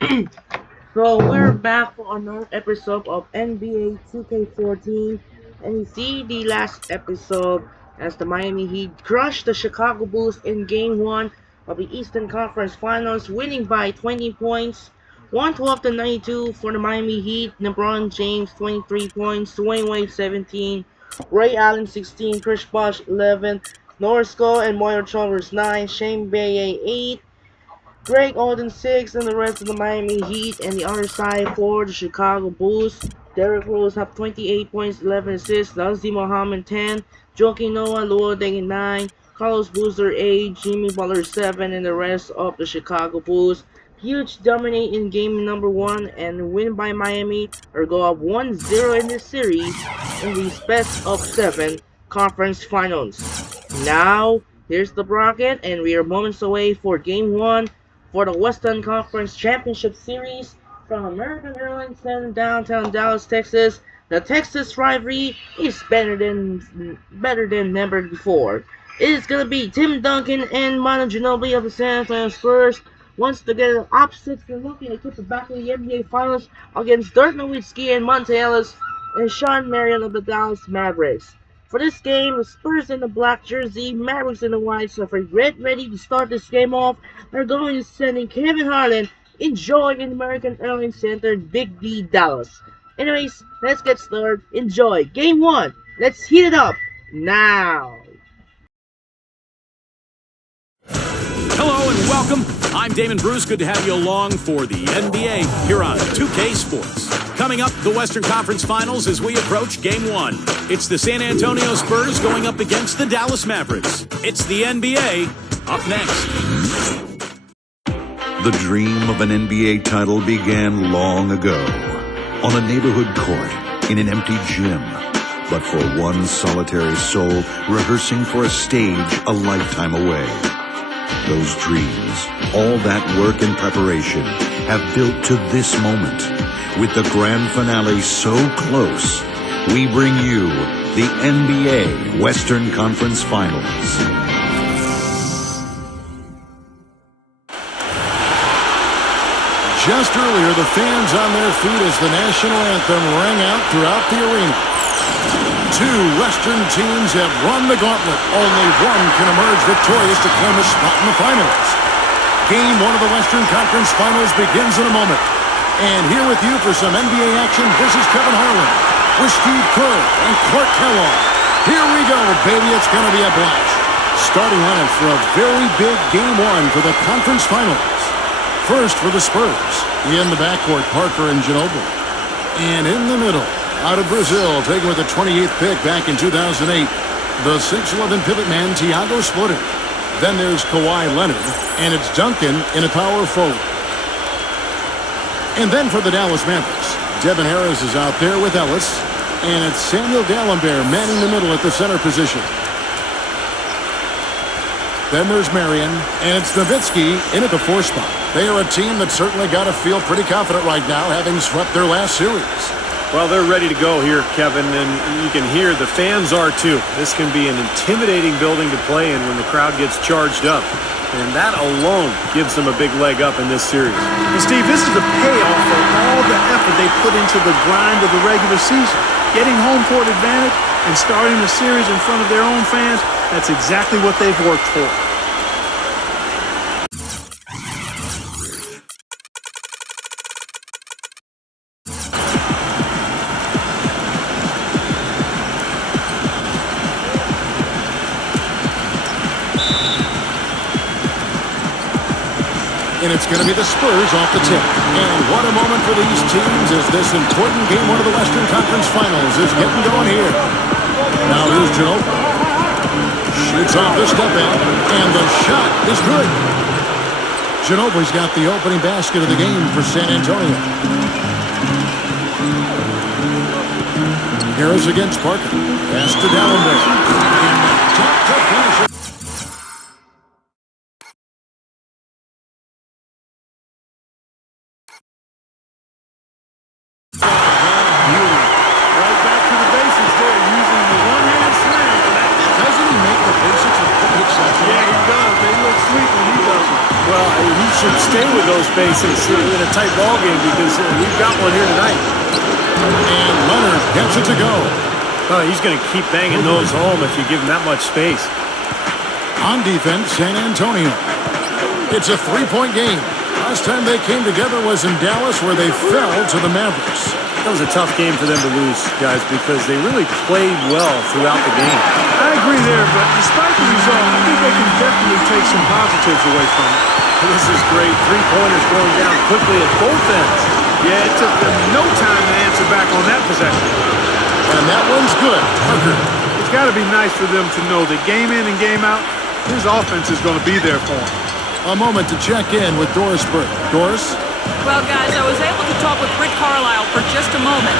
So we're back for another episode of NBA 2K14, and you see the last episode as the Miami Heat crushed the Chicago Bulls in Game 1 of the Eastern Conference Finals, winning by 20 points, 112-92 for the Miami Heat. LeBron James 23 points, Dwayne Wade 17, Ray Allen 16, Chris Bosh 11, Norris Cole and Moyer Chalmers 9, Shane Baye 8. Greg Oden 6 and the rest of the Miami Heat, and the other side for the Chicago Bulls. Derrick Rose have 28 points, 11 assists, Nazim Mohammed 10, Joakim Noah, Luol Deng 9, Carlos Boozer 8, Jimmy Butler 7, and the rest of the Chicago Bulls. Huge dominate in game number 1 and win by Miami or go up 1-0 in this series in these best of 7 conference finals. Now, here's the bracket, and we are moments away for game 1 for the Western Conference Championship Series from American Airlines Center, downtown Dallas, Texas. The Texas rivalry is better than never before. It is gonna be Tim Duncan and Manu Ginobili of the San Antonio Spurs. Once together, opposites are looking to keep the back in the NBA Finals against Dirk Nowitzki and Monta Ellis and Sean Marion of the Dallas Mavericks. For this game, the Spurs in the black jersey, Mavericks in the white, so if you're ready to start this game off, they're going to sending Kevin Harlan enjoy in American Airlines Center, Big D, Dallas. Anyways, let's get started. Enjoy. Game 1. Let's heat it up now. Hello and welcome. I'm Damon Bruce. Good to have you along for the NBA here on 2K Sports. Coming up, the Western Conference Finals as we approach Game 1. It's the San Antonio Spurs going up against the Dallas Mavericks. It's the NBA up next. The dream of an NBA title began long ago on a neighborhood court in an empty gym, but for one solitary soul rehearsing for a stage a lifetime away. Those dreams, all that work and preparation have built to this moment. With the grand finale so close, we bring you the NBA Western Conference Finals. Just earlier, the fans on their feet as the national anthem rang out throughout the arena. Two Western teams have run the gauntlet. Only one can emerge victorious to claim a spot in the finals. Game 1 of the Western Conference Finals begins in a moment. And here with you for some NBA action, this is Kevin Harlan with Steve Kerr and Clark Kellogg. Here we go, baby. It's going to be a blast. Starting lineup for a very big Game 1 for the conference finals. First for the Spurs, in the backcourt, Parker and Ginobili. And in the middle, out of Brazil, taken with the 28th pick back in 2008, the 6'11 pivot man, Thiago Splitter. Then there's Kawhi Leonard, and it's Duncan in a power forward. And then for the Dallas Mavericks, Devin Harris is out there with Ellis, and it's Samuel Dalembert manning the middle at the center position. Then there's Marion, and it's Nowitzki in at the 4 spot. They are a team that certainly got to feel pretty confident right now, having swept their last series. Well, they're ready to go here, Kevin, and you can hear the fans are too. This can be an intimidating building to play in when the crowd gets charged up. And that alone gives them a big leg up in this series. And Steve, this is a payoff for all the effort they put into the grind of the regular season. Getting home court advantage and starting the series in front of their own fans, that's exactly what they've worked for. And it's going to be the Spurs off the tip. And what a moment for these teams as this important Game 1 of the Western Conference Finals is getting going here. Now here's Ginobili. Shoots off the step back, and the shot is good. Ginobili's got the opening basket of the game for San Antonio. Harris against Parker. Pass to Dalembert. Top to finish it. should stay with those bases in a tight ball game because we've got one here tonight. And Leonard gets it to go. Oh, he's going to keep banging those home if you give him that much space. On defense, San Antonio. It's a three-point game. Last time they came together was in Dallas, where they fell to the Mavericks. That was a tough game for them to lose, guys, because they really played well throughout the game. I agree there, but despite the result, I think they can definitely take some positives away from it. This is great. Three-pointers going down quickly at both ends. Yeah, it took them no time to answer back on that possession. And that one's good. Parker. It's got to be nice for them to know that game in and game out, his offense is going to be there for him. A moment to check in with Doris Burke. Doris? Well, guys, I was able to talk with Rick Carlisle for just a moment.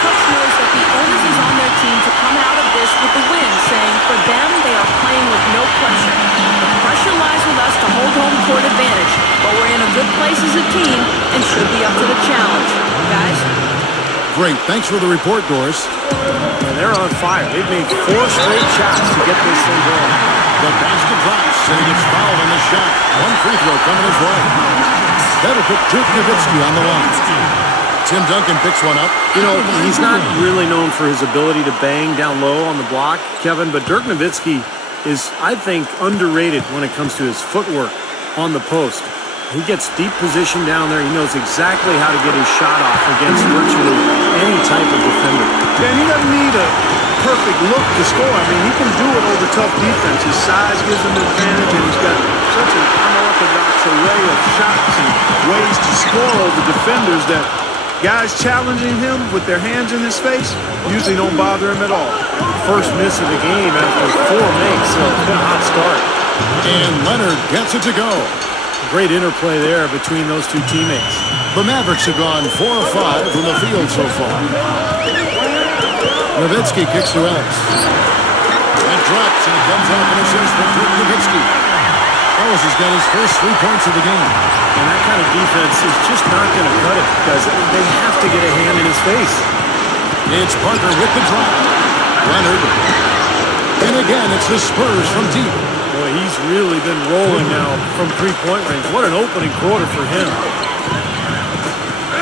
Coach knows that the onus is on their team to come out of this with the win, saying for them, they are playing with no pressure. The pressure lies with us to hold home court advantage, but we're in a good place as a team and should be up to the challenge. Guys? Great. Thanks for the report, Doris. And they're on fire. They've made 4 straight shots to get this thing going. The basket drops, and he gets fouled on the shot. One free throw coming his way. That'll put Dirk Nowitzki on the line. Tim Duncan picks one up. You know, he's not really known for his ability to bang down low on the block, Kevin, but Dirk Nowitzki is, I think, underrated when it comes to his footwork on the post. He gets deep position down there. He knows exactly how to get his shot off against virtually any type of defender. Yeah, and he doesn't need a perfect look to score. I mean, he can do it over tough defense. His size gives him an advantage, and he's got such an unorthodox array of shots and ways to score over defenders that guys challenging him with their hands in his face usually don't bother him at all. First miss of the game after 4 makes, so it's been a hot start. And Leonard gets it to go. Great interplay there between those two teammates. The Mavericks have gone 4 of 5 from the field so far. Nowitzki kicks to Ellis. That drops, and it comes off an assist from Dirk Nowitzki. Ellis has got his first 3 points of the game. And that kind of defense is just not going to cut it because they have to get a hand in his face. It's Parker with the drop. Leonard. And again, it's the Spurs from deep. Boy, he's really been rolling now from three-point range. What an opening quarter for him.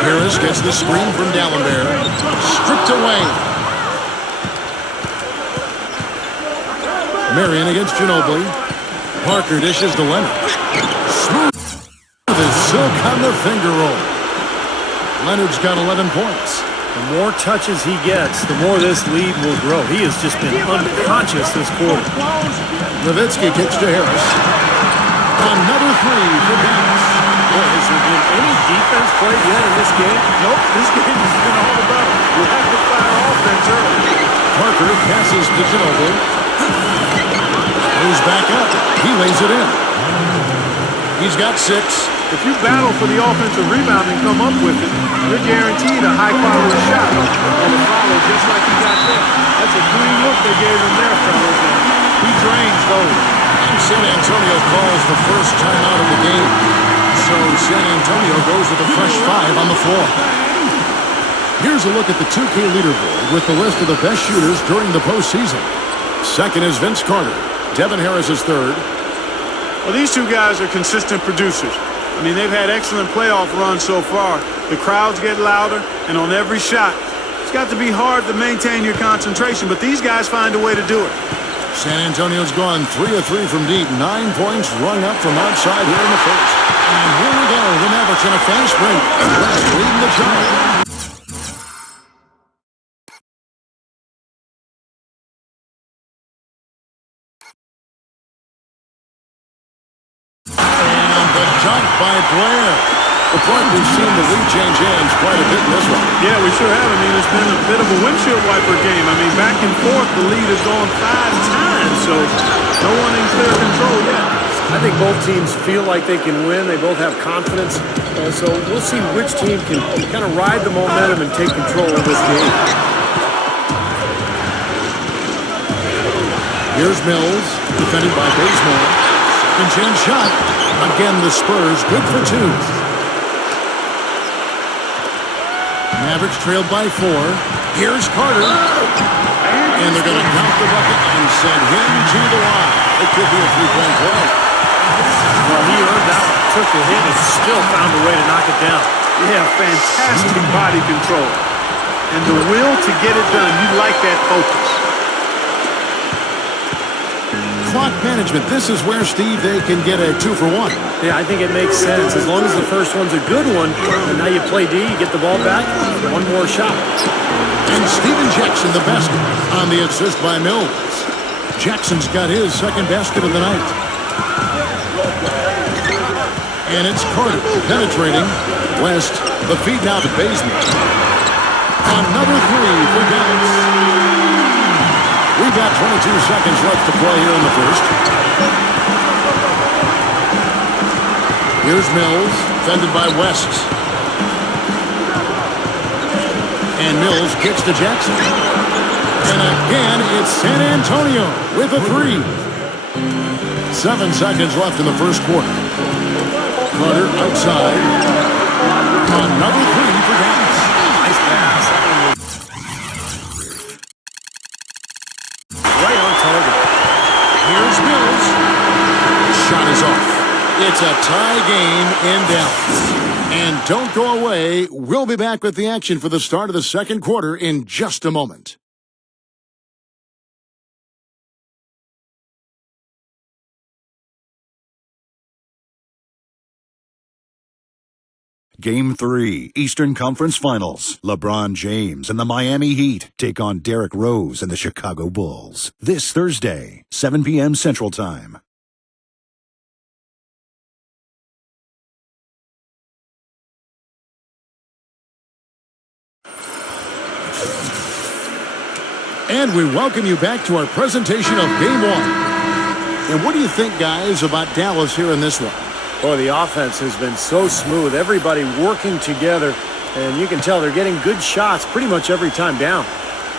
Harris gets the screen from Dallenberg. Stripped away. Marion against Ginobili. Parker dishes to Leonard. Smooth as silk on the finger roll. Leonard's got 11 points. The more touches he gets, the more this lead will grow. He has just been unconscious this quarter. Nowitzki kicks to Harris. Another 3 for Dallas. Boy, has there been any defense played yet in this game? Nope, this game has been all about rapid fire offense early. Parker passes to Ginobili. Moves back up. He lays it in. He's got 6. If you battle for the offensive rebound and come up with it, you're guaranteed a high-quality shot on the follow just like he got there. That's a clean look they gave him there, fellas, and he drains those. And San Antonio calls the first timeout of the game. So San Antonio goes with a fresh 5 on the floor. Here's a look at the 2K leaderboard with the list of the best shooters during the postseason. Second is Vince Carter. Devin Harris is third. Well, these two guys are consistent producers. I mean, they've had excellent playoff runs so far. The crowds get louder, and on every shot, it's got to be hard to maintain your concentration, but these guys find a way to do it. San Antonio's gone 3 of 3 from deep. 9 points rung up from outside here in the first. And here we go. The Mavericks in a fast break. Leading the charge. Jump by Blair. The point we've seen the lead change hands quite a bit in this one. Yeah, we sure have. I mean, it's been a bit of a windshield wiper game. I mean, back and forth, the lead has gone 5 times, so no one in clear control yet. I think both teams feel like they can win. They both have confidence. So we'll see which team can kind of ride the momentum and take control of this game. Here's Mills, defended by Bazemore. Second chance shot. Again, the Spurs good for 2. Mavericks trailed by 4. Here's Carter. And they're going to count the bucket and send him to the line. It could be a 3-point play. Well, he earned that one. Took the hit and still found a way to knock it down. Yeah, fantastic body control. And the will to get it done. You like that focus. Clock management. This is where, Steve, they can get a 2-for-1. Yeah, I think it makes sense. As long as the first one's a good one, and now you play D, you get the ball back, one more shot. And Steven Jackson, the basket, on the assist by Mills. Jackson's got his second basket of the night. And it's Carter penetrating. West, the feed now to Bazemore. Another three for Dallas. We've got 22 seconds left to play here in the first. Here's Mills, defended by West. And Mills kicks to Jackson. And again, it's San Antonio with a three. 7 seconds left in the first quarter. Carter outside. Another three for Dallas. Nice pass. Right on target. Here's Mills. Shot is off. It's a tie game in Dallas. And don't go away. We'll be back with the action for the start of the second quarter in just a moment. Game 3, Eastern Conference Finals. LeBron James and the Miami Heat take on Derrick Rose and the Chicago Bulls. This Thursday, 7 p.m. Central Time. And we welcome you back to our presentation of Game 1. And what do you think, guys, about Dallas here in this one? Boy, the offense has been so smooth. Everybody working together, and you can tell they're getting good shots pretty much every time down.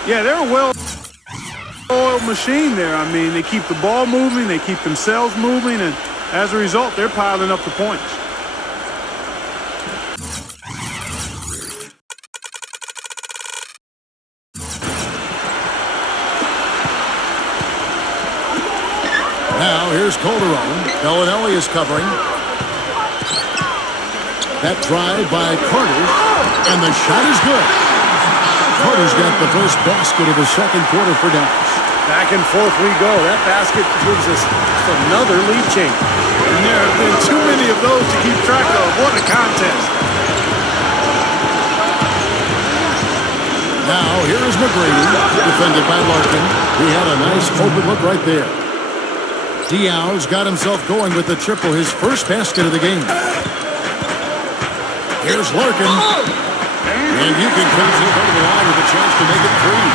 Yeah, they're a well-oiled machine there. I mean, they keep the ball moving, they keep themselves moving, and as a result, they're piling up the points. Now, here's Calderon. Bellinelli is covering. That drive by Carter, and the shot is good. Carter's got the first basket of the second quarter for Dallas. Back and forth we go. That basket gives us just another lead change. And there have been too many of those to keep track of. What a contest. Now, here is McGrady, defended by Larkin. He had a nice open look right there. Diaw's got himself going with the triple, his first basket of the game. Here's Larkin. And you can close it over the line with a chance to make it three.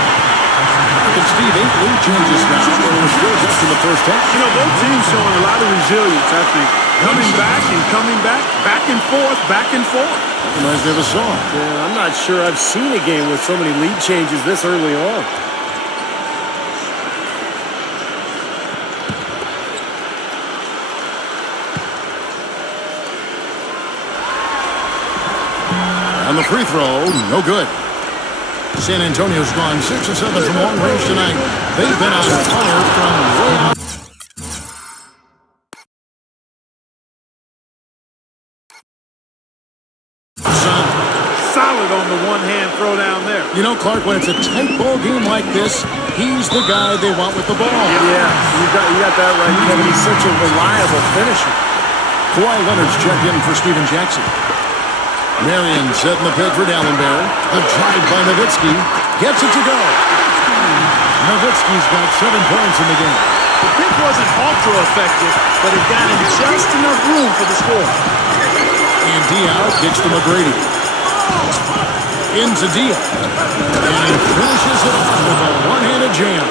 And Steve, 8 lead changes now. We're still just in the first half. You know, both teams showing a lot of resilience, I think. Coming back and coming back, back and forth, back and forth. Reminds me of a song. Yeah, I'm not sure I've seen a game with so many lead changes this early on. On the free throw, no good. San Antonio's gone 6 of 7 from long range tonight. They've been on fire from way out. Solid on the one-hand throw down there. You know, Clark, when it's a tight ball game like this, he's the guy they want with the ball. Yeah, you got that right, Kevin. He's such a reliable finisher. Kawhi Leonard's checked in for Steven Jackson. Marion setting the pitch for Dallenberg. The drive by Nowitzki. Gets it to go. Nowitzki's got 7 points in the game. The pick wasn't ultra-effective, but it got him just enough room for the score. And Diaw kicks to McGrady. Into Diaw. And he finishes it off with a one-handed jam.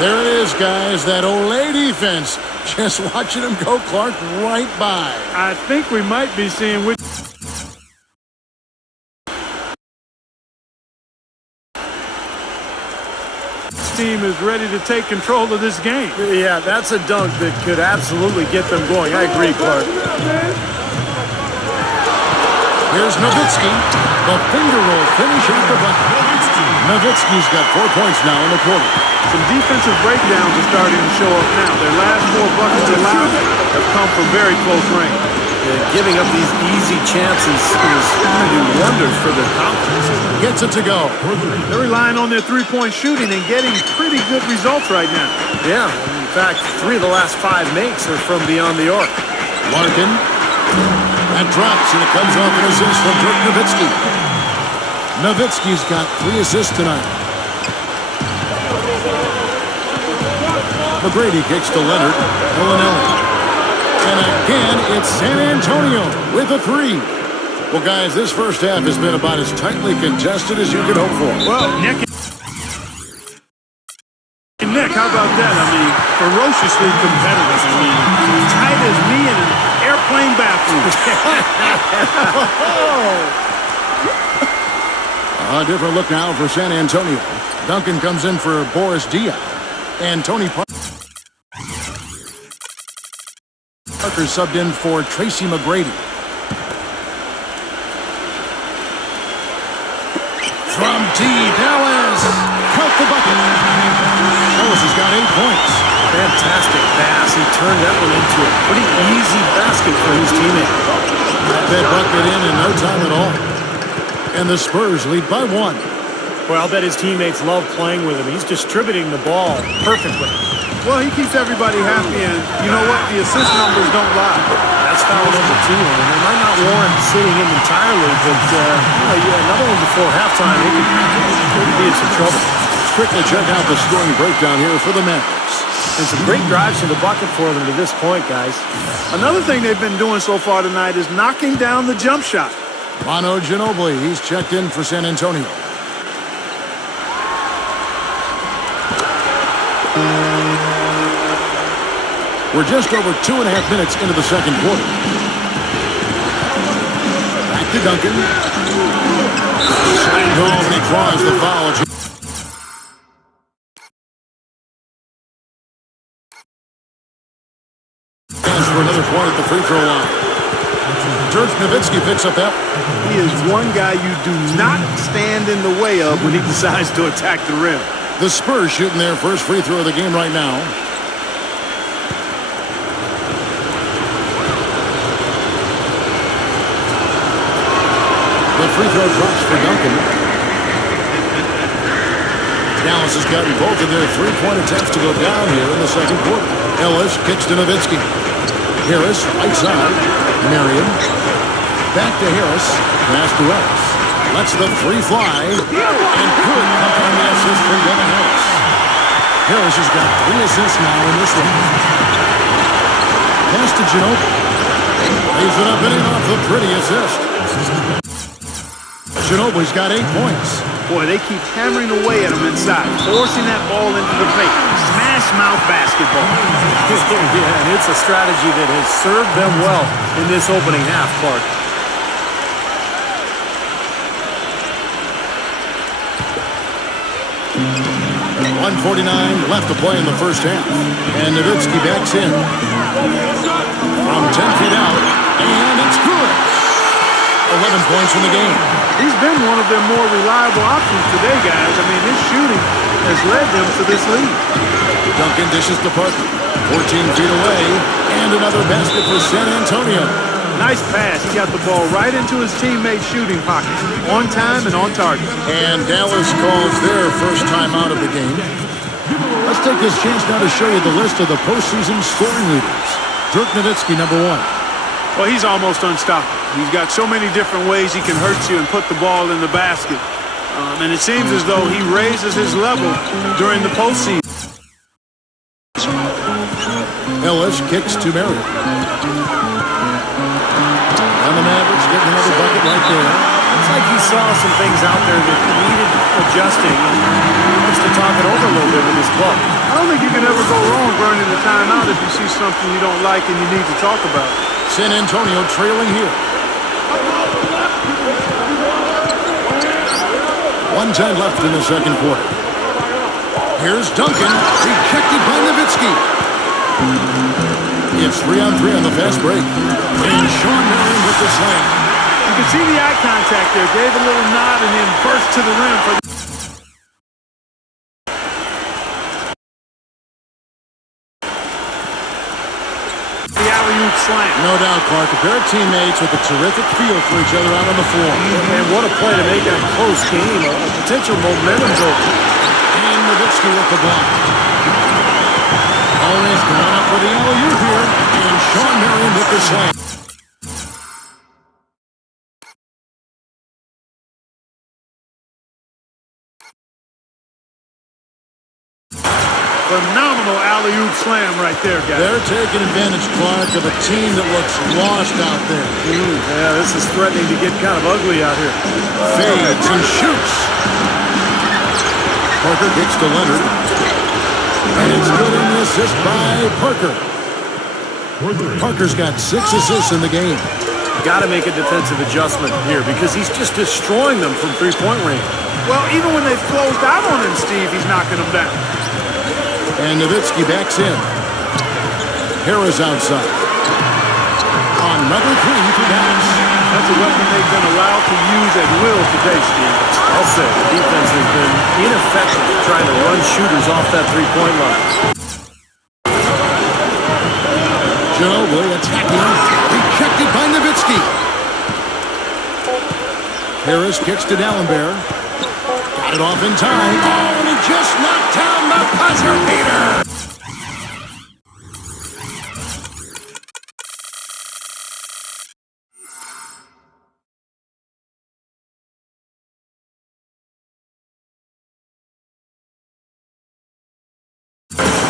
There it is, guys. That Olay defense. Just watching him go, Clark, right by. I think we might be seeing which team is ready to take control of this game. Yeah, that's a dunk that could absolutely get them going. I agree, Clark. Here's Nowitzki. The finger roll finish at the bucket. Nowitzki's got 4 points now in the quarter. Some defensive breakdowns are starting to show up now. Their last 4 buckets allowed have come from very close range. Giving up these easy chances is going to do wonders for their confidence. Gets it to go. They're relying on their three-point shooting and getting pretty good results right now. Yeah, in fact, 3 of the last 5 makes are from beyond the arc. Larkin. That drops, and it comes off an assist from Dirk Nowitzki. Nowitzki's got 3 assists tonight. McGrady kicks to Leonard. Villanelli. And again, it's San Antonio with a 3. Well, guys, this first half has been about as tightly contested as you could hope for. Well, neck and neck, how about that? I mean, ferociously competitive. I mean, tight as me in an airplane bathroom. A different look now for San Antonio. Duncan comes in for Boris Diaw. And Tony Parker subbed in for Tracy McGrady. From T. Dallas. Count the bucket. Dallas has got 8 points. Fantastic pass. He turned that one into a pretty easy basket for his teammate. That bucket in no time at all. And the Spurs lead by 1. Well, I'll bet his teammates love playing with him. He's distributing the ball perfectly. Well, he keeps everybody happy, and you know what? The assist numbers don't lie. That's foul number 2, and it might not warrant sitting him entirely, but another one before halftime, it could be in some trouble. Let's quickly check out the scoring breakdown here for the Mavericks. And some great drives to the bucket for them to this point, guys. Another thing they've been doing so far tonight is knocking down the jump shot. Manu Ginobili, he's checked in for San Antonio. We're just over 2.5 minutes into the second quarter. Back to Duncan. Slammed home, and he draws the foul. Chance for another point at the free throw line. Dirk Nowitzki picks up that. He is one guy you do not stand in the way of when he decides to attack the rim. The Spurs shooting their first free throw of the game right now. The free throw drops for Duncan. Dallas has gotten both of their three-point attempts to go down here in the second quarter. Ellis kicks to Nowitzki. Harris, right side. Marion. Back to Harris. Pass to Ellis. Lets the three fly. And good on the assist from Devin Harris. Harris has got 3 assists now in this one. Pass to Ginobili. Lays it up and in off the pretty assist. Ginobili's got 8 points. Boy, they keep hammering away at him inside, forcing that ball into the paint. Smash mouth basketball. Yeah, and it's a strategy that has served them well in this opening half, Clark. .149 left to play in the first half. And Nowitzki backs in. From 10 feet out. And it's good. 11 points in the game. He's been one of their more reliable options today, guys. I mean, his shooting has led them to this lead. Duncan dishes to Parker. 14 feet away. And another basket for San Antonio. Nice pass. He got the ball right into his teammate's shooting pocket. On time and on target. And Dallas calls their first time out of the game. Let's take this chance now to show you the list of the postseason scoring leaders. Dirk Nowitzki, number 1. Well, he's almost unstoppable. He's got so many different ways he can hurt you and put the ball in the basket. And it seems as though he raises his level during the postseason. Ellis kicks to Marion. And the Mavericks getting another bucket right there. It's like he saw some things out there that needed adjusting, and he wants to talk it over a little bit with his club. I don't think you can ever go wrong burning the timeout if you see something you don't like and you need to talk about it. San Antonio trailing here. 1:10 left in the second quarter. Here's Duncan, rejected by Nowitzki. It's 3-on-3 on the fast break. And Sean Marion with the slam. You can see the eye contact there. Gave a little nod and then burst to the rim for the alley-oop slam. No doubt, Clark. A pair of teammates with a terrific feel for each other out on the floor. And what a play to make in a close game. A potential momentum joker. And Nowitzki with the block. Always going up for the alley-oop here. And Sean Marion with the slam. Phenomenal alley-oop slam right there, guys. They're taking advantage, Clark, of a team that looks lost out there. Yeah, this is threatening to get kind of ugly out here. Fades and shoots. Parker kicks to Leonard. And it's good in the assist by Parker. Parker's got 6 assists in the game. Got to make a defensive adjustment here because he's just destroying them from three-point range. Well, even when they've closed out on him, Steve, he's knocking them down. And Nowitzki backs in. Harris outside. Another 3 for Dallas. That's a weapon they've been allowed to use at will today, Steve. I'll say the defense has been ineffective trying to run shooters off that three-point line. Ginobili attacking. Rejected by Nowitzki. Harris kicks to Dallenberg. Got it off in time. Oh, and he just knocked down the buzzer beater.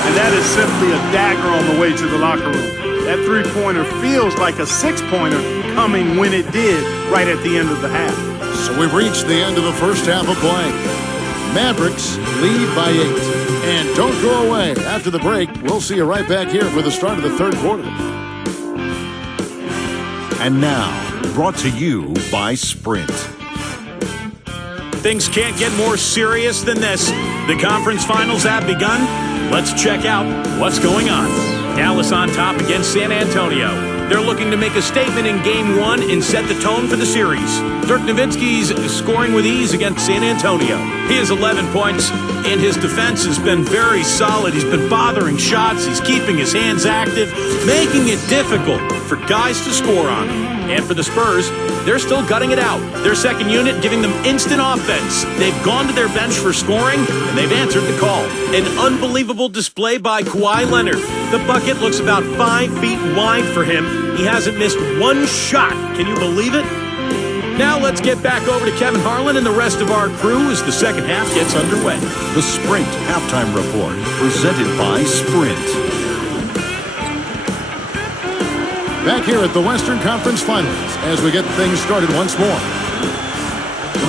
And that is simply a dagger on the way to the locker room. That three-pointer feels like a six-pointer coming when it did right at the end of the half. So we've reached the end of the first half of play. Mavericks lead by 8. And don't go away. After the break, we'll see you right back here for the start of the third quarter. And now, brought to you by Sprint. Things can't get more serious than this. The conference finals have begun. Let's check out what's going on. Dallas on top against San Antonio. They're looking to make a statement in Game 1 and set the tone for the series. Dirk Nowitzki's scoring with ease against San Antonio. He has 11 points, and his defense has been very solid. He's been bothering shots. He's keeping his hands active, making it difficult for guys to score on him. And for the Spurs, they're still gutting it out. Their second unit giving them instant offense. They've gone to their bench for scoring, and they've answered the call. An unbelievable display by Kawhi Leonard. The bucket looks about 5 feet wide for him. He hasn't missed one shot. Can you believe it? Now let's get back over to Kevin Harlan and the rest of our crew as the second half gets underway. The Sprint Halftime Report, presented by Sprint. Back here at the Western Conference Finals as we get things started once more.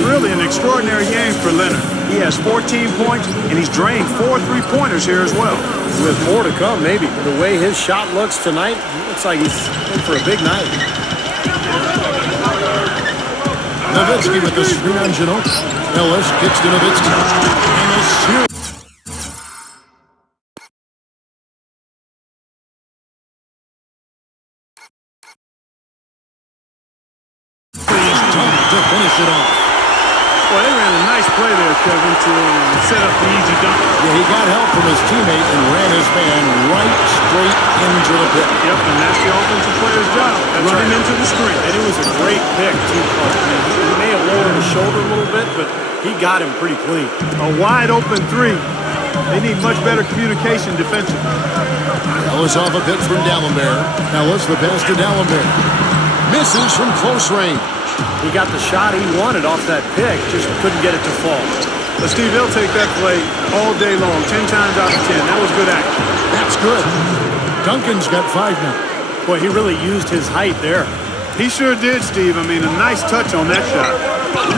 Really an extraordinary game for Leonard. He has 14 points, and he's drained 4 three-pointers here as well. With more to come, maybe. The way his shot looks tonight, looks like he's in for a big night. Nowitzki with the screen on Ginobili. Ellis kicks to Nowitzki. And a shoot. To finish it off. Boy, they ran a nice play there, Kevin, to set up the easy dunk. Yeah, he got help from his teammate and ran his man right straight into the pit. Yep, and that's the offensive player's job. Run him into the screen. And it was a great pick, too, Clark. I mean, he may have lowered his shoulder a little bit, but he got him pretty clean. A wide-open three. They need much better communication defensively. Ellis off a pick from Dallenberg. Ellis the pass to Dallenberg. Misses from close range. He got the shot he wanted off that pick, just couldn't get it to fall. But Steve, they'll take that play all day long, 10 times out of 10. That was good action. That's good. Duncan's got 5 now. Boy, he really used his height there. He sure did, Steve. I mean, a nice touch on that shot.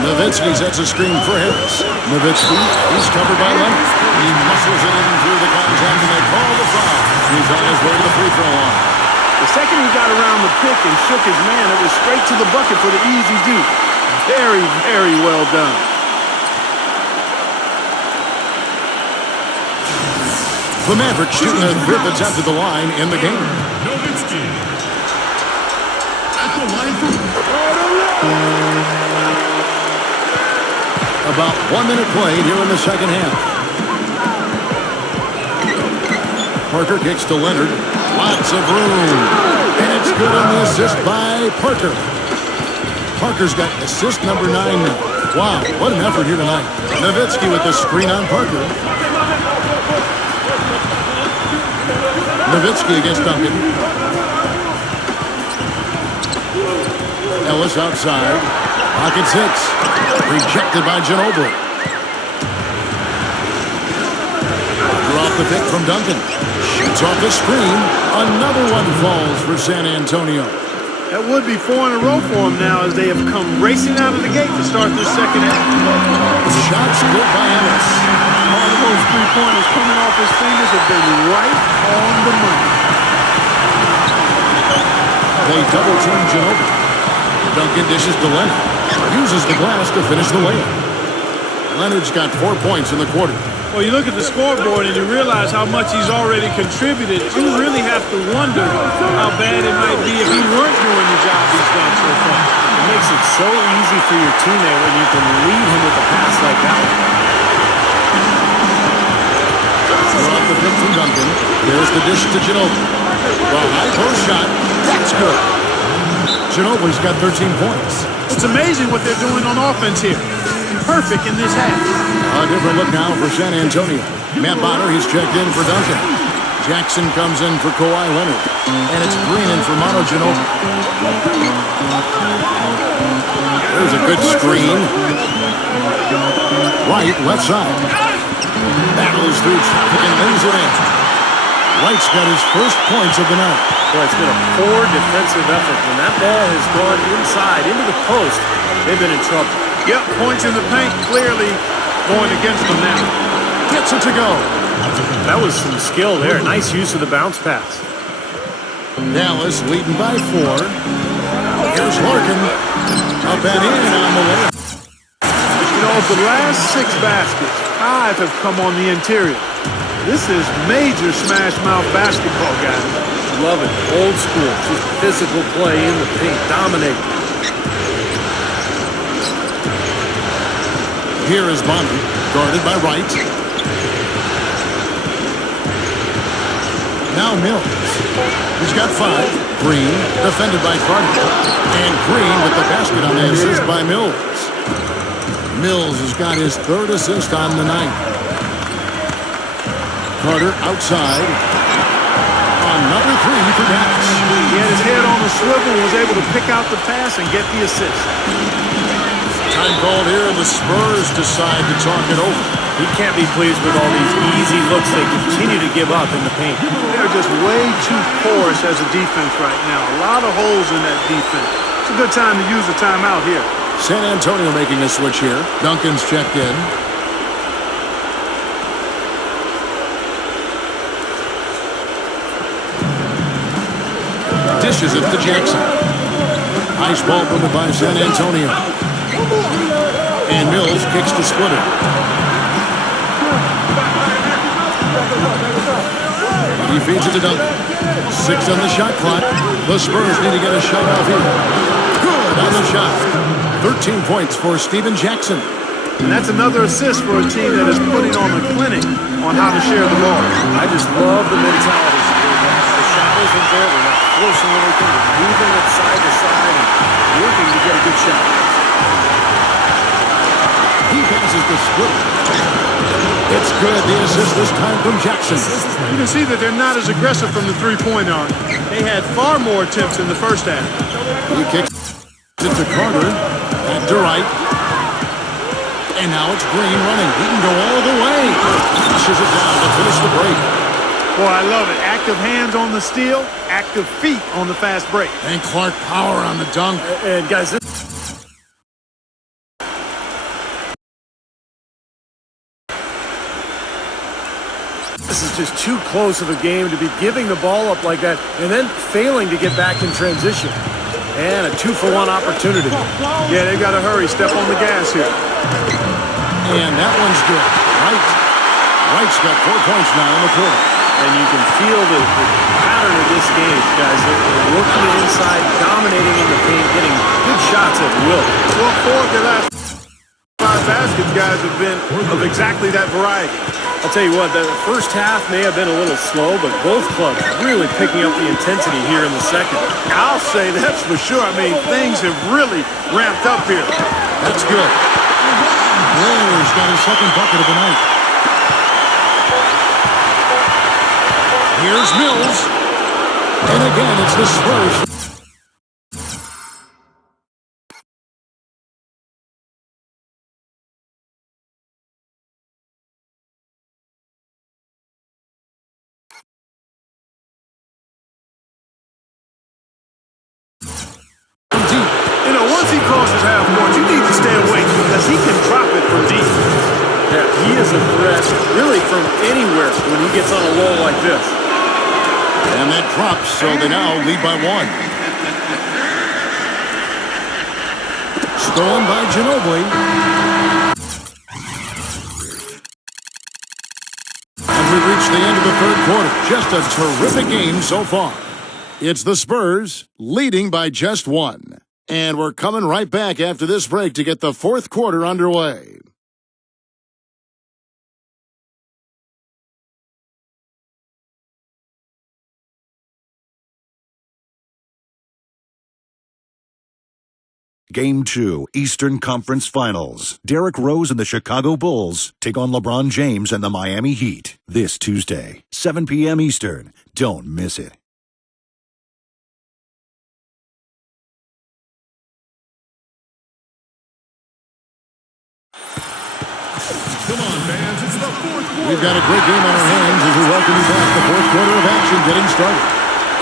Nowitzki sets a screen for Harris. Nowitzki, he's covered by Leonard. He muscles it in through the contact, and they call the foul. He's on his way to the free throw line. The second he got around the pick and shook his man, it was straight to the bucket for the easy deke. Very, very well done. The Mavericks shooting their 5th attempt at the line in the game. Nowitzki. At the line for... About 1 minute played here in the second half. Parker kicks to Leonard. Lots of room. good on the assist by Parker. Parker's got assist number 9 now. Wow, what an effort here tonight. Nowitzki with the screen on Parker. Nowitzki against Duncan. Ellis outside. Pocket 6. Rejected by Ginobili. Parker off the pick from Duncan. Shoots off the screen. Another one falls for San Antonio. That would be 4 in a row for them now as they have come racing out of the gate to start this second half. Shots good by Ellis. All of those three-pointers coming off his fingers have been right on the money. They double-team Ginobili. Duncan dishes to Leonard. Uses the glass to finish the layup. Leonard's got 4 points in the quarter. Well, you look at the scoreboard and you realize how much he's already contributed. You really have to wonder how bad it might be if he weren't doing the job he's done so far. It makes it so easy for your teammate when you can lead him with a pass like that one. They're off the pick from Duncan. There's the dish to Ginobili. Well, high post shot. That's good. Ginobili's got 13 points. It's amazing what they're doing on offense here. Perfect in this half. A different look now for San Antonio. Matt Bonner, he's checked in for Duncan. Jackson comes in for Kawhi Leonard. And it's Green in for Manu Ginobili. There's a good screen. Wright, left side. Battles through traffic and lays it in. Wright's got his first points of the night. Boy, it's been a poor defensive effort. When that ball has gone inside, into the post, they've been in trouble. Yep, points in the paint clearly going against them now. Gets it to go. That was some skill there. Nice use of the bounce pass. Dallas leading by 4. Here's Larkin. Up and in on the way. You know, of the last 6 baskets, 5 have come on the interior. This is major smash mouth basketball, guys. Love it. Old school. Just physical play in the paint. Dominate. Here is Bonner, guarded by Wright. Now Mills. He's got 5. Green, defended by Carter. And Green with the basket on the assist by Mills. Mills has got his 3rd assist on the night. Carter outside. Another 3 for Dallas. He had his head on the swivel and was able to pick out the pass and get the assist. Time called here, and the Spurs decide to talk it over. He can't be pleased with all these easy looks they continue to give up in the paint. They're just way too porous as a defense right now. A lot of holes in that defense. It's a good time to use a timeout here. San Antonio making a switch here. Duncan's checked in. Dishes it to Jackson. Nice ball movement by San Antonio. And Mills kicks to Splitter. He feeds it to Duncan. 6 on the shot clock. The Spurs need to get a shot off here. Good on the shot. 13 points for Steven Jackson. And that's another assist for a team that is putting on a clinic on how to share the ball. I just love the mentality. The shot isn't there. They're not forcing anything. They're moving it side to side and working to get a good shot. He passes the Splitter. It's good. The assist this time from Jackson. You can see that they're not as aggressive from the three-point arc. They had far more attempts in the first half. He kicks it to Carter. Back to Wright. And now it's Green running. He can go all the way. Pushes it down to finish the break. Boy, I love it. Active hands on the steal, active feet on the fast break. And Clark power on the dunk. And guys, this is just too close of a game to be giving the ball up like that and then failing to get back in transition. And a 2-for-1 opportunity. Yeah, they've got to hurry. Step on the gas here. And that one's good. Wright's got 4 points now in the quarter. And you can feel the pattern of this game, guys. They're working it inside, dominating in the paint, getting good shots at will. Well, 4 of their last 5 baskets, guys, have been of exactly that variety. I'll tell you what, the first half may have been a little slow, but both clubs really picking up the intensity here in the second. I'll say that's for sure. I mean, things have really ramped up here. That's good. Blair's got his second bucket of the night. Here's Mills. And again, it's the Spurs. You know, once he crosses half court, you need to stay away because he can drop it from deep. Yeah, he is a threat really from anywhere when he gets on a roll like this. And that drops, so they now lead by 1. Stolen by Ginobili. And we've reached the end of the third quarter. Just a terrific game so far. It's the Spurs leading by just 1. And we're coming right back after this break to get the fourth quarter underway. Game 2, Eastern Conference Finals. Derrick Rose and the Chicago Bulls take on LeBron James and the Miami Heat this Tuesday, 7 p.m. Eastern. Don't miss it. Come on, fans, it's the fourth quarter. We've got a great game on our hands as we welcome you back. The fourth quarter of action getting started.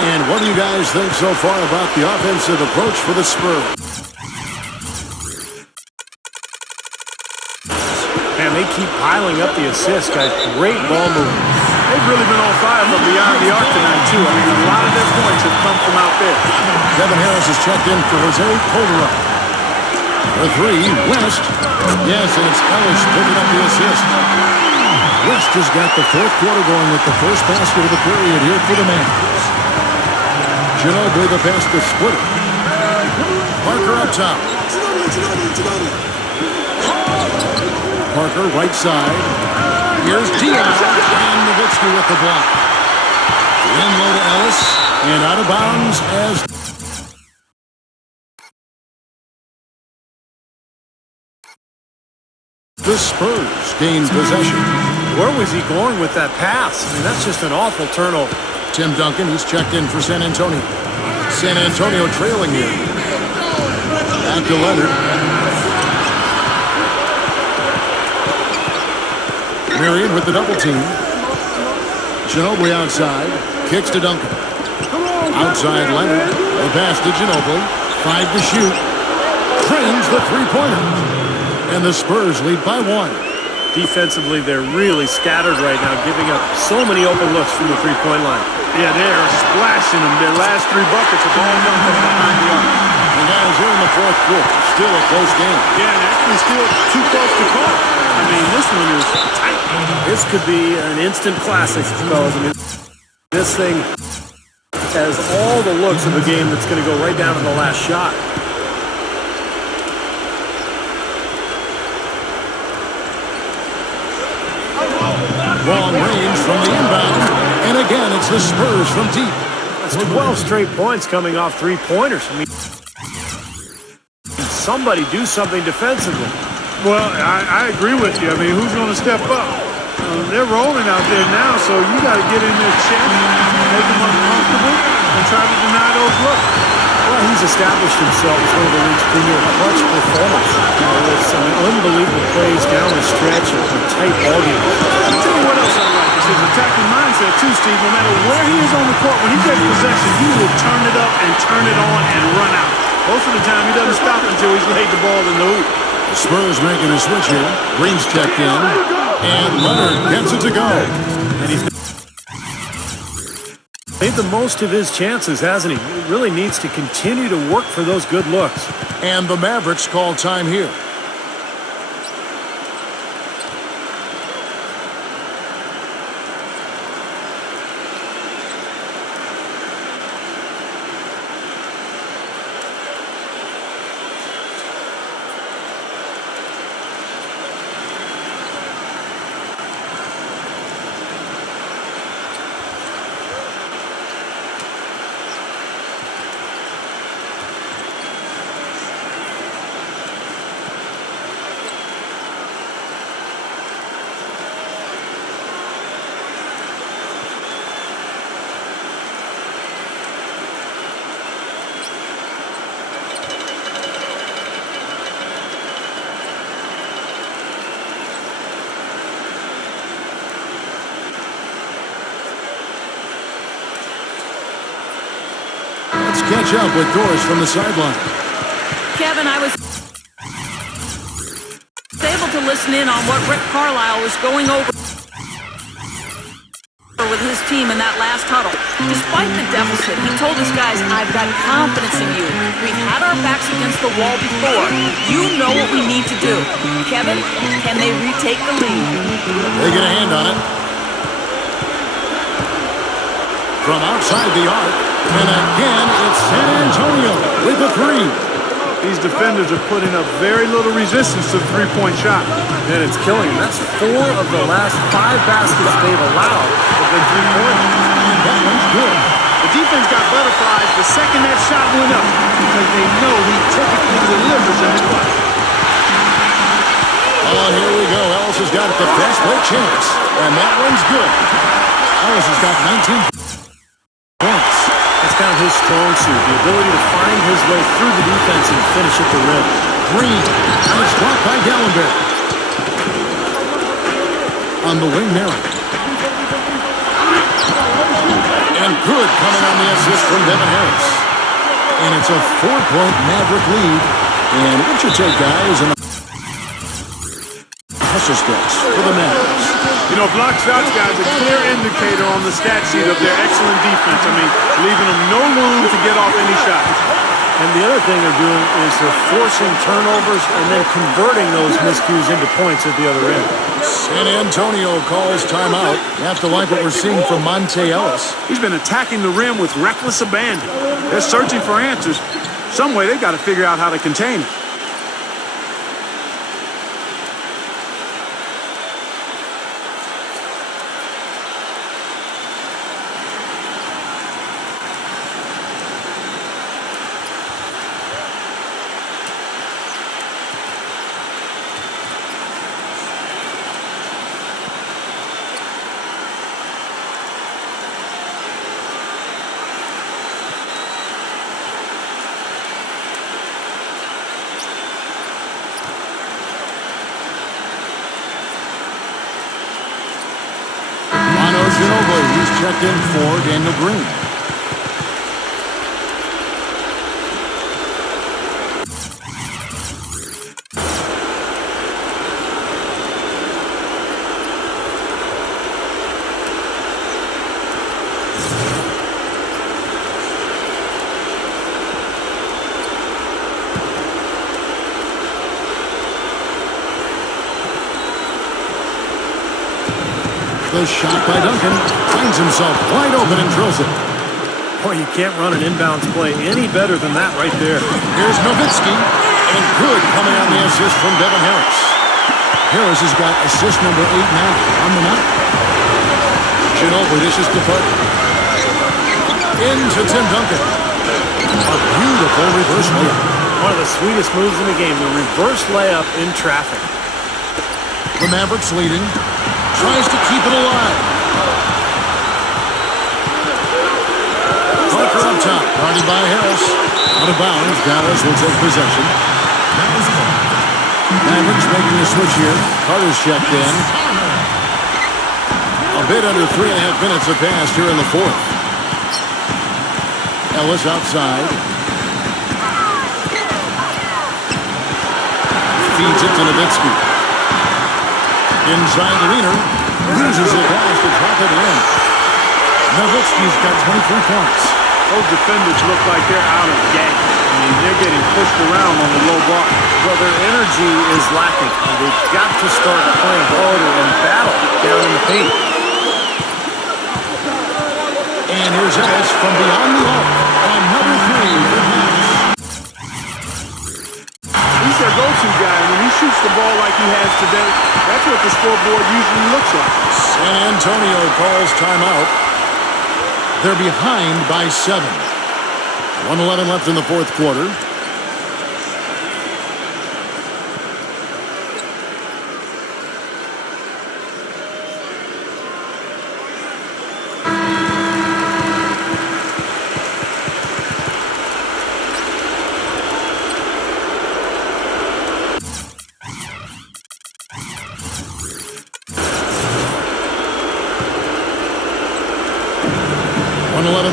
And what do you guys think so far about the offensive approach for the Spurs? Man, they keep piling up the assists. Got great ball movement. They've really been on fire from beyond the arc tonight, too. I mean, a lot of their points have come from out there. Kevin Harris has checked in for Jose Calderon. For 3, West. Yes, and it's Ellis picking up the assist. West has got the fourth quarter going with the first basket of the period here for the Mavericks. Ginobili the basket splitter. Parker up top. Parker right side. Here's Dion and Nowitzki with the block. In low to Ellis and out of bounds as the Spurs gain possession. Where was he going with that pass? I mean, that's just an awful turnover. Tim Duncan, he's checked in for San Antonio. San Antonio trailing here. Back to Leonard. Marion with the double team. Ginobili outside. Kicks to Duncan. Outside Leonard. The pass to Ginobili. 5 to shoot. Drains the three-pointer. And the Spurs lead by 1. Defensively, they're really scattered right now, giving up so many open looks from the three-point line. Yeah, they're splashing them. Their last 3 buckets have all come from behind the arc. And guys, here in the fourth quarter, still a close game. Yeah, and actually still too close to call. I mean, this one is tight. This could be an instant classic, fellas. I mean, this thing has all the looks of a game that's going to go right down to the last shot. Long range from the inbound. And again, it's the Spurs from deep. That's 12 straight points coming off three-pointers. I mean, somebody do something defensively. Well, I agree with you. I mean, who's going to step up? They're rolling out there now, so you got to get in their chest, make them uncomfortable, and try to deny those looks. Well, he's established himself as one of the league's premier clutch performers. With some unbelievable plays down the stretch and tight ball games. I'll tell you what else I like. It's his attacking mindset, too, Steve. No matter where he is on the court, when he gets possession, he will turn it up and turn it on and run out. Most of the time, he doesn't stop until he's laid the ball in the hoop. The Spurs making a switch here. Green's checked in. And Leonard gets it to go. And he's made the most of his chances, hasn't he? He really needs to continue to work for those good looks. And the Mavericks call time here. catch up with Doris from the sideline. Kevin, I was able to listen in on what Rick Carlisle was going over with his team in that last huddle. Despite the deficit, he told his guys, I've got confidence in you. We've had our backs against the wall before. You know what we need to do. Kevin, can they retake the lead? They get a hand on it. From outside the arc, and again, it's San Antonio with the three. These defenders are putting up very little resistance to the three-point shot. And it's killing them. That's 4 of the last 5 baskets they've allowed have been three-pointers. And that one's good. The defense got butterflies the second that shot went up because they know he typically delivers in the clutch. Oh, here we go. Ellis has got the fast break chance, and that one's good. Ellis has got 19 points. That's kind of his strong suit, the ability to find his way through the defense and finish at the rim. Green, and it's blocked by Gallenberg. On the wing there. And good coming on the assist from Devin Harris. And it's a 4-point Maverick lead. And what's your take, guys? And hustle stretch for the Mavericks. You know, block shots, guys, a clear indicator on the stat sheet of their excellent defense. I mean, leaving them no room to get off any shots. And the other thing they're doing is they're forcing turnovers and then converting those miscues into points at the other end. San Antonio calls timeout. You have to like what we're seeing from Monte Ellis. He's been attacking the rim with reckless abandon. They're searching for answers. Some way they've got to figure out how to contain it. He's checked in for Daniel Green. The shot by Duncan finds himself wide open and drills it. Boy, you can't run an inbounds play any better than that right there. Here's Nowitzki, and good coming on the assist from Devin Harris. Harris has got assist number 8 now on the night. Ginobili dishes to Bud. Into Tim Duncan. A beautiful reverse layup. One of the sweetest moves in the game, the reverse layup in traffic. The Mavericks leading. Tries to keep it alive. Parker up top. Guarded by Harris. Out of bounds. Dallas will take possession. Mavericks making the switch here. Carter's checked in. A bit under 3.5 minutes have passed here in the fourth. Ellis outside. Feeds it to Nowitzki. Inside the leader, uses the pass to drop it in. Nowitzki's got 23 points. Those defenders look like they're out of gas. I mean, they're getting pushed around on the low bar. Well, their energy is lacking. They've got to start playing harder and battle down in the paint. And here's Ellis from beyond the arc. Another 3 for Mavericks. He's their go-to guy. When he shoots the ball like he has today, that's what the scoreboard usually looks like. San Antonio calls timeout. They're behind by 7. 1:11 left in the fourth quarter.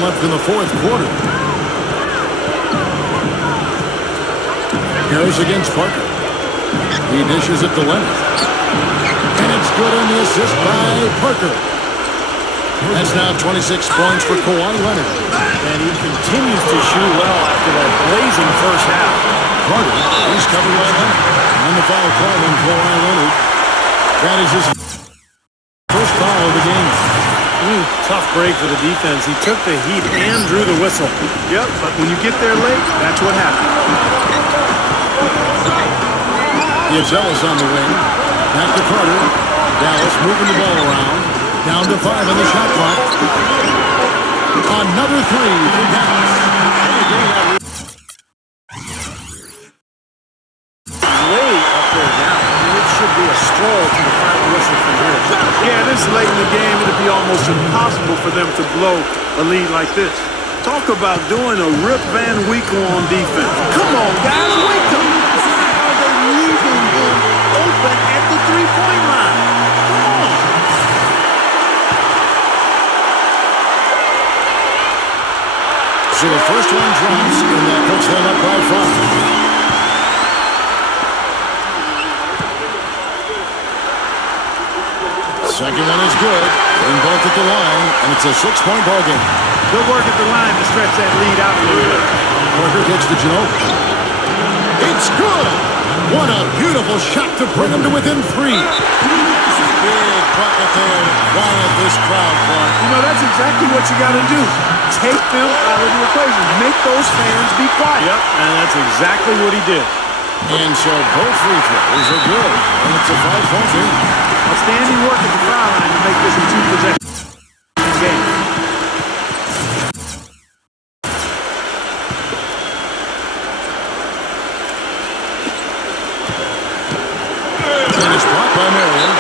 Left in the fourth quarter. Harris against Parker. He dishes it to Leonard. And it's good on the assist by Parker. That's now 26 points for Kawhi Leonard. And he continues to shoot well after that blazing first half. Carter, he's covered by Leonard. And the foul call on Kawhi Leonard. That is his first foul of the game. Tough break for the defense. He took the heat and drew the whistle. Yep, but when you get there late, that's what happens. Gives Ellis on the wing. Back to Carter. Dallas moving the ball around. Down to 5 on the shot clock. Another 3 for Dallas. Way up there now. It should be a stroll to the final whistle from here. Yeah, this late in the game, it'd be almost impossible for them to blow a lead like this. Talk about doing a Rip Van Winkle on defense. Come on, guys, wake up. Why are they leaving him open at the three-point line? Come on. So the first one drops, and that puts them up by 5. Second one is good. Getting both at the line, and it's a 6-point ball game. Good work at the line to stretch that lead out a little bit. Parker gets to Ginobili. It's good! What a beautiful shot to bring them to within 3. Big bucket there to quiet this crowd, Clark. You know, that's exactly what you got to do. Take them out of the equation. Make those fans be quiet. Yep, and that's exactly what he did. And so both free throws are good, and it's a 5-point game. Outstanding work at the foul line to make this a 2-possession game. And it's blocked by Marion.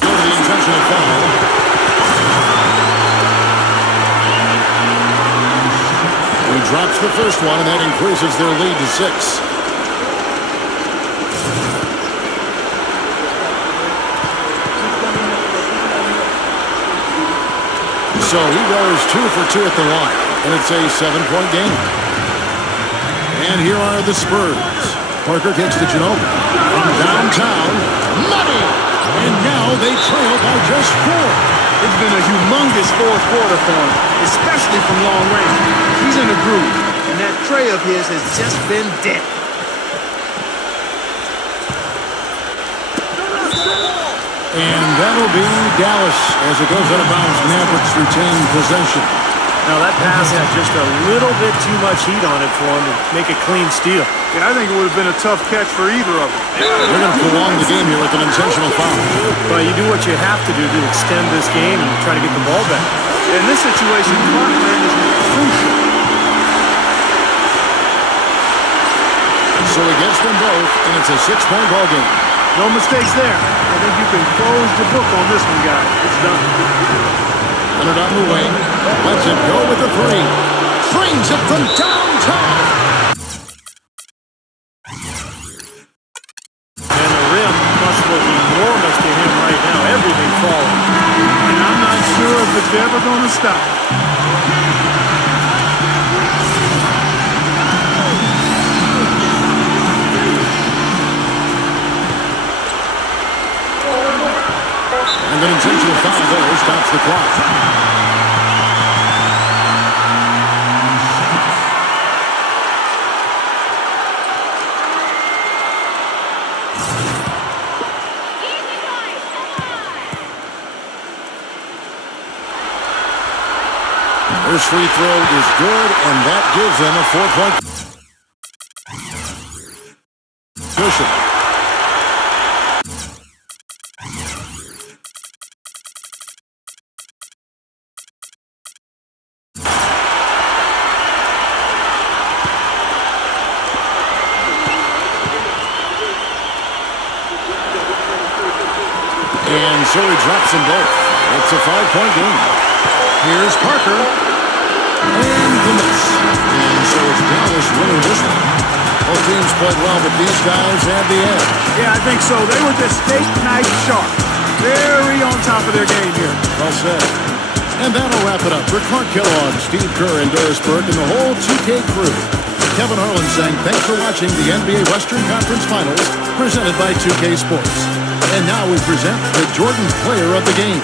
Go to the intentional foul. He drops the first one, and that increases their lead to 6. So he goes 2 for 2 at the line, and it's a 7-point game. And here are the Spurs. Parker gets to Ginobili. From downtown, money! And now they trail by just 4. It's been a humongous fourth quarter for him, especially from long range. He's in a groove, and that tray of his has just been dead. And that'll be Dallas as it goes out of bounds. Mavericks retain possession. Now that pass had just a little bit too much heat on it for him to make a clean steal. Yeah, I think it would have been a tough catch for either of them. They're going to prolong the game here with an intentional foul. But you do what you have to do to extend this game and try to get the ball back. In this situation, clock management is crucial. So he gets them both, and it's a 6-point ball game. No mistakes there. I think you can close the book on this one, guys. It's done. Leonard on the wing. Lets it go with the 3. Trains it from downtown. And the rim must look enormous to him right now. Everything falling. And I'm not sure if it's ever going to stop. And an intentional foul there stops the clock. First free throw is good, and that gives them a 4-point cushion. And so he drops them both. It's a 5-point game. Here's Parker. And the miss. And so it's Dallas winning this one. Both teams played well, but these guys had the edge. Yeah, I think so. They were just steak knife sharp. Very on top of their game here. Well said. And that'll wrap it up for Clark Kellogg, Steve Kerr, and Doris Burke, and the whole 2K crew. Kevin Harlan saying thanks for watching the NBA Western Conference Finals presented by 2K Sports. And now we present the Jordan Player of the Game.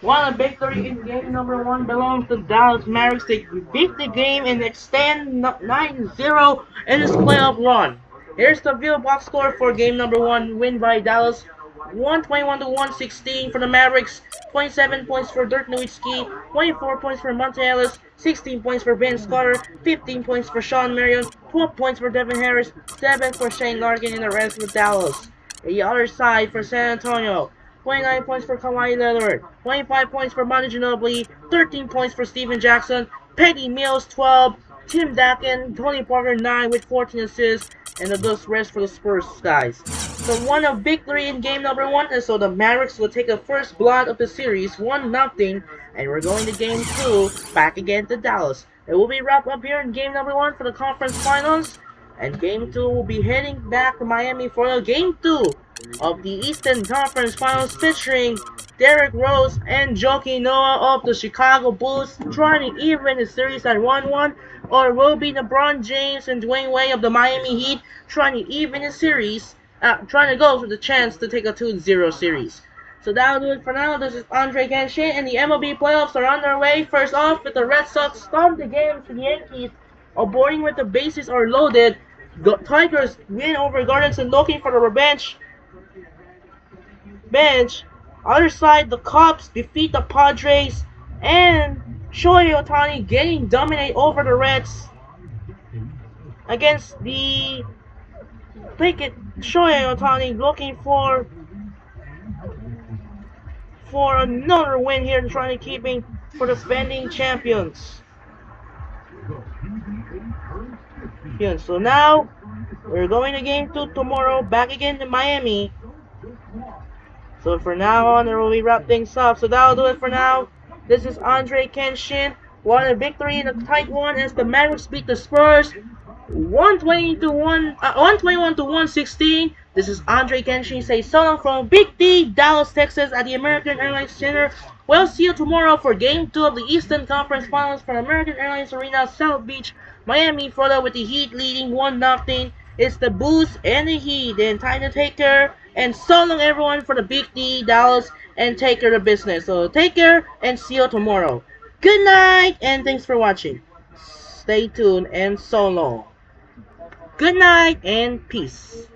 One victory in game number 1 belongs to Dallas Mavericks. They beat the game and extend 9-0 in this playoff run. Here's the view box score for game number 1, win by Dallas. 121 to 116 for the Mavericks, 27 points for Dirk Nowitzki, 24 points for Monte Ellis, 16 points for Vince Carter, 15 points for Sean Marion, 12 points for Devin Harris, 7 for Shane Larkin, and the rest for Dallas. The other side for San Antonio, 29 points for Kawhi Leonard, 25 points for Manu Ginobili, 13 points for Steven Jackson, Patty Mills 12, Tim Duncan, Tony Parker 9 with 14 assists, and the rest for the Spurs guys. So one of victory in game number 1, and so the Mavericks will take a first blood of the series, 1-0, and we're going to game 2, back again to Dallas. It will be wrapped up here in game number 1 for the conference finals, and game 2 will be heading back to Miami for the game 2 of the Eastern Conference Finals, featuring Derrick Rose and Joakim Noah of the Chicago Bulls trying to even the series at 1-1, or will be LeBron James and Dwayne Wade of the Miami Heat trying to even the series, trying to go for the chance to take a 2-0 series. So that'll do it for now. This is Andre Kenshin, and the MLB playoffs are underway. First off, with the Red Sox stomp the game to the Yankees, aborting with the bases are loaded. The Tigers win over Guardians and looking for the revenge. Other side, the Cubs defeat the Padres, and Shohei Ohtani getting dominate over the Reds against the Shohei Ohtani looking for another win here, trying to keeping for the defending champions. Yeah, so now we're going to game 2 tomorrow, back again to Miami. So for now on, there will be wrap things up. So that'll do it for now. This is Andre Kenshin. Won a victory in a tight one as the Mavericks beat the Spurs 121 to 116. This is Andre Kenshin. Say so long from Big D, Dallas, Texas, at the American Airlines Center. We'll see you tomorrow for Game 2 of the Eastern Conference Finals for American Airlines Arena, South Beach, Miami, Florida, with the Heat leading 1-0. It's the Bulls and the Heat. Then time to take care. And so long, everyone, for the Big D, Dallas, and take care of business. So take care and see you tomorrow. Good night, and thanks for watching. Stay tuned and so long. Good night and peace.